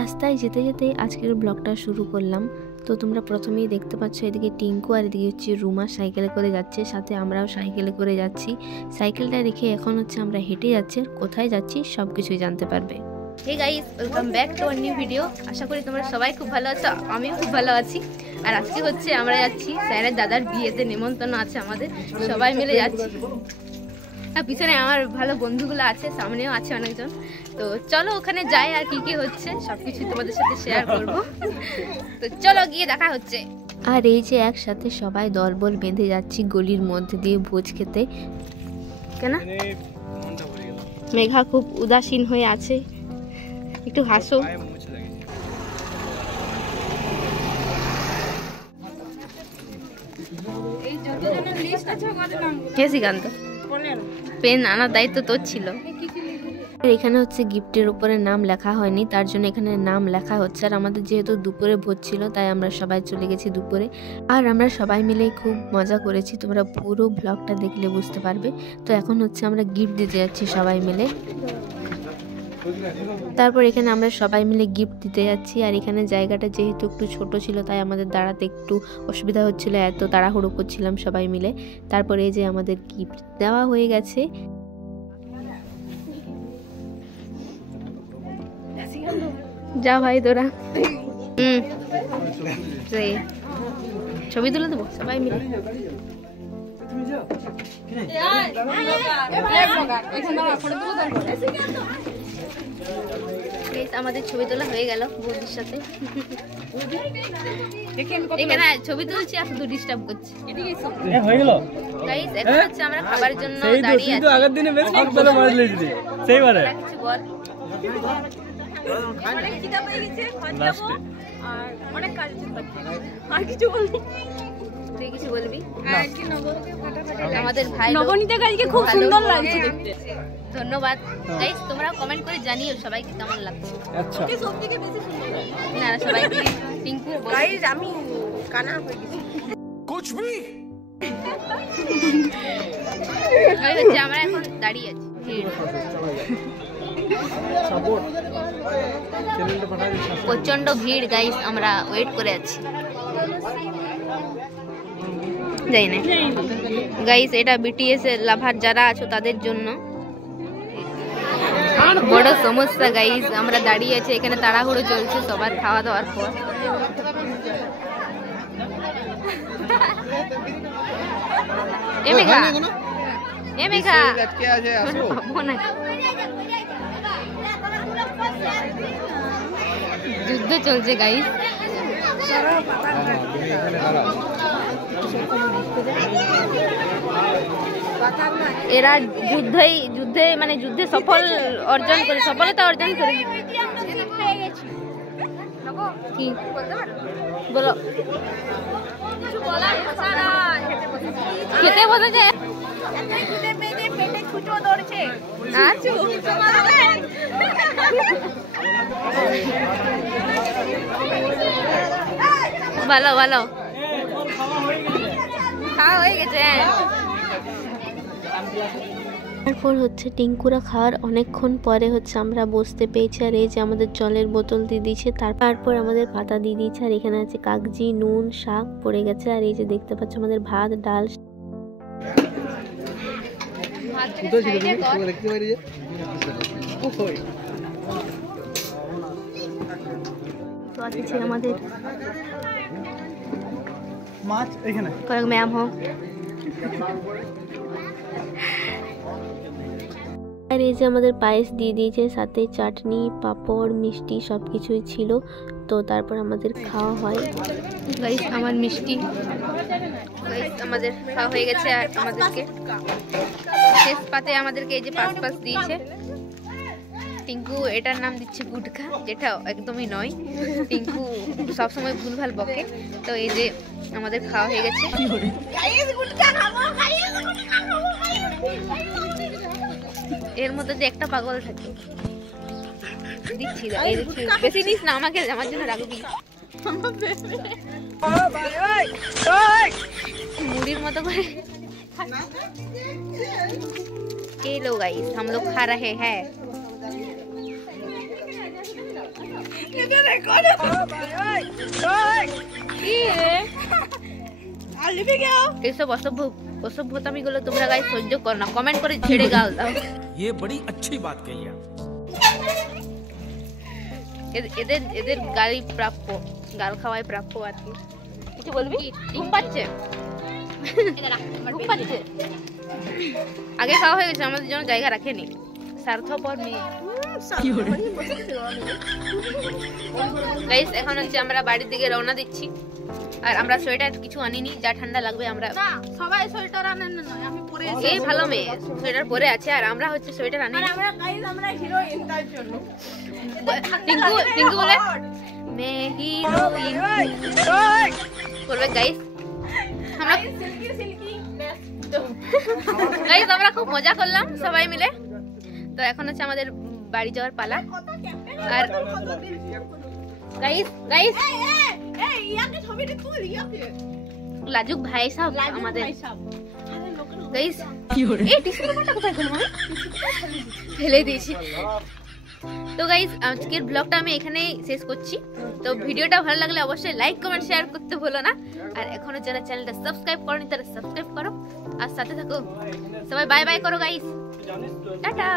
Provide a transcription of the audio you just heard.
রাস্তায় যেতে যেতে আজকের ব্লগটা শুরু করলাম। তো তোমরা প্রথমেই দেখতে পাচ্ছ এদিকে টিঙ্কু আর এদিকে হচ্ছে রুমা সাইকেলে করে যাচ্ছে, সাথে আমরাও সাইকেলে করে যাচ্ছি। সাইকেলটা রেখে এখন হচ্ছে আমরা হেঁটে যাচ্ছি, আর কোথায় যাচ্ছি সব কিছুই জানতে পারবে। Hey guys, welcome back to our new video. আশা করি তোমরা সবাই খুব ভালো আছো, আমিও খুব ভালো আছি। আর আজকে হচ্ছে আমরা যাচ্ছি স্যারের দাদার বিয়েতে, নেমন্তন্ন আছে আমাদের, সবাই মিলে যাচ্ছি। আর পিছনে আমার ভালো বন্ধুগুলো আছে, সামনেও আছে অনেকজন। তো চলো ওখানে যাই, আর কি কি হচ্ছে সবকিছু তোমাদের সাথে শেয়ার করব। তো চলো গিয়ে দেখা হচ্ছে। আর এই যে একসাথে সবাই দলবল বেঁধে যাচ্ছি গলির মধ্যে দিয়ে ভোজ খেতে। কেন মেঘা খুব উদাসীন হয়ে আছে, একটু হাসো। কে শ্রীকান্ত? পেন আনার দায়িত্ব তোর ছিল। এখানে হচ্ছে গিফটের উপরে নাম লেখা হয়নি, তার জন্য এখানে নাম লেখা হচ্ছে। আর আমাদের যেহেতু দুপুরে ভোজ ছিল, তাই আমরা সবাই চলে গেছি দুপুরে। আর আমরা সবাই মিলে খুব মজা করেছি, তোমরা পুরো ব্লগটা দেখলে বুঝতে পারবে। তো এখন হচ্ছে আমরা গিফট দিতে যাচ্ছি সবাই মিলে। তারপর এখানে আমরা সবাই মিলে গিফট দিতে যাচ্ছি। আর এখানে জায়গাটা যেহেতু একটু ছোট ছিল, তাই আমাদের দাঁড়াতে একটু অসুবিধা হচ্ছিল, এত তাড়াহুড়ো করছিলাম সবাই মিলে। তারপরে এই যে আমাদের গিফট দেওয়া হয়ে গেছে। যা ভাই তোরা, ছবি তুলে দেবো সবাই মিলে। আমাদের ছবি তোলা হয়ে গেল বৌদির সাথে। এখানে ছবি তুলছি আর শুধু ডিস্টার্ব করছি। হয়ে গেল গাইস, এখন হচ্ছে আমরা খাবারের জন্য দাঁড়িয়ে আছি। আগের দিনে বেশ ভালো মারলে দিদি, সেইবারে কিছু বল। অনেক চিন্তা হয়ে গেছে, লাস্টে আর অনেক কাজ আছে, আর কিছু বলবি? তুই কিছু বলবি? আজকে নবনীতে ফাটাফাটি, আমাদের ভাই নবনীতে আজকে খুব সুন্দর লাগছে দেখতে। ধন্যবাদ গাইস, তোমরা কমেন্ট করে জানিও সবাইকে কেমন লাগছে। আচ্ছা, কে সবথেকে বেশি সুন্দর লাগে? না না, সবাইকে টিঙ্কু গাইস, আমি কানা হয়ে গেছি কুছ ভি। গাইস হচ্ছে আমরা এখন দাঁড়িয়ে আছি, প্রচন্ড ভিড় গাইস, আমরা ওয়েট করে আছি। যাই না গাইস, এটা বিটিএস এর লাভার যারা আছো তাদের জন্য বড় সমস্যা গাইস। আমরা দাঁড়িয়ে আছি এখানে, তাড়াহুড়ো চলছে সবার খাওয়া দাওয়ার পর। এ মেঘা, এ মেঘা যুদ্ধ চলছে গাইস। এরা যুদ্ধে মানে যুদ্ধে সফলতা অর্জন করে। কি বলো? খেতে বসেছে, ভালো ভালো খাওয়া হয়ে গেছে। তারপর হচ্ছে টিঙ্কুরা খাওয়ার অনেকক্ষণ পরে হচ্ছে আমরা বসতে পেয়েছি। আর এই যে আমাদের জলের বোতল দিয়ে দিয়েছে, তারপর আমাদের পাতা দিয়ে দিয়েছে। আর এখানে আছে কাগজি, নুন, শাক পড়ে গেছে। আর এই যে দেখতে পাচ্ছ আমাদের ভাত, ডাল। তো আছে আমাদের মাছ, এখানে কয়েক ম্যাম হোক। আর এই যে আমাদের পায়েস দিয়ে দিয়েছে, সাথে চাটনি, পাঁপড়, মিষ্টি সবকিছুই ছিল। তো তারপর আমাদের খাওয়া হয় গাইস। আমার মিষ্টি গাইস আমাদের খাওয়া হয়ে গেছে। আর আমাদেরকে শেষ পাতে আমাদেরকে এই যে পাস দিয়েছে। টিঙ্কু এটার নাম দিচ্ছে গুটখা, যেটা একদমই নয়। টিঙ্কু সবসময় ভুলভাল বকে। তো এই যে আমাদের খাওয়া হয়ে গেছে। এর মধ্যে যে একটা পাগল থাকে, দিচ্ছি বেশি নিস না, আমাকে আমার জন্য রাখবি। मुड़ी मत ये लो गाइस हम लोग खा रहे हैं। এইসব অসভ্যতামি গুলো তোমরা গাইস সহ্য করো না, কমেন্ট করে ছেড়ে গাল দাও। ये बड़ी अच्छी बात कही आप। এদের গালি প্রাপ্য, গাল খাওয়াই প্রাপ্য আর কি। কিছু বলবি? ঘুম পাচ্ছে, ঘুম পাচ্ছে। আগে খাওয়া হয়ে গেছে, আমাদের জন্য জায়গা রাখেনি, স্বার্থপর মেয়ে। গাইস এখন হচ্ছে আমরা বাড়ির দিকে রওনা দিচ্ছি। আর আমরা সোয়েটার কিছু আনিনি, যা ঠান্ডা লাগবে আমরা সবাই সোয়েটার আনেন না, আমি পরে এই ভালো মেয়ে সোয়েটার পরে আছে, আর আমরা হচ্ছে সোয়েটার আনি। আমরা গাইস আমরা হিরোইন তার জন্য টিঙ্কু বলে মে হিরোইন বলবে গাইস। আমরা গাইস আমরা খুব মজা করলাম সবাই মিলে। তো এখন হচ্ছে আমাদের বাড়ি যাওয়ার পালা। আর গাইস গাইস এই ইয়াকে ছবিটা তুল, ইয়াকে লাজুক ভাই সাহেব আমাদের গাইস। এই টিস্যু পেপারটা কোথায় ফেললাম আমি? ফেলে দিয়েছি। তো গাইস আজকের ব্লগটা আমি এখানেই শেষ করছি। তো ভিডিওটা ভালো লাগলে অবশ্যই লাইক কমেন্ট শেয়ার করতে ভুলো না। আর এখনো যারা চ্যানেলটা সাবস্ক্রাইব করনি তারা সাবস্ক্রাইব করো আর সাথে থাকো। সবাই বাই বাই করো গাইস, টাটা।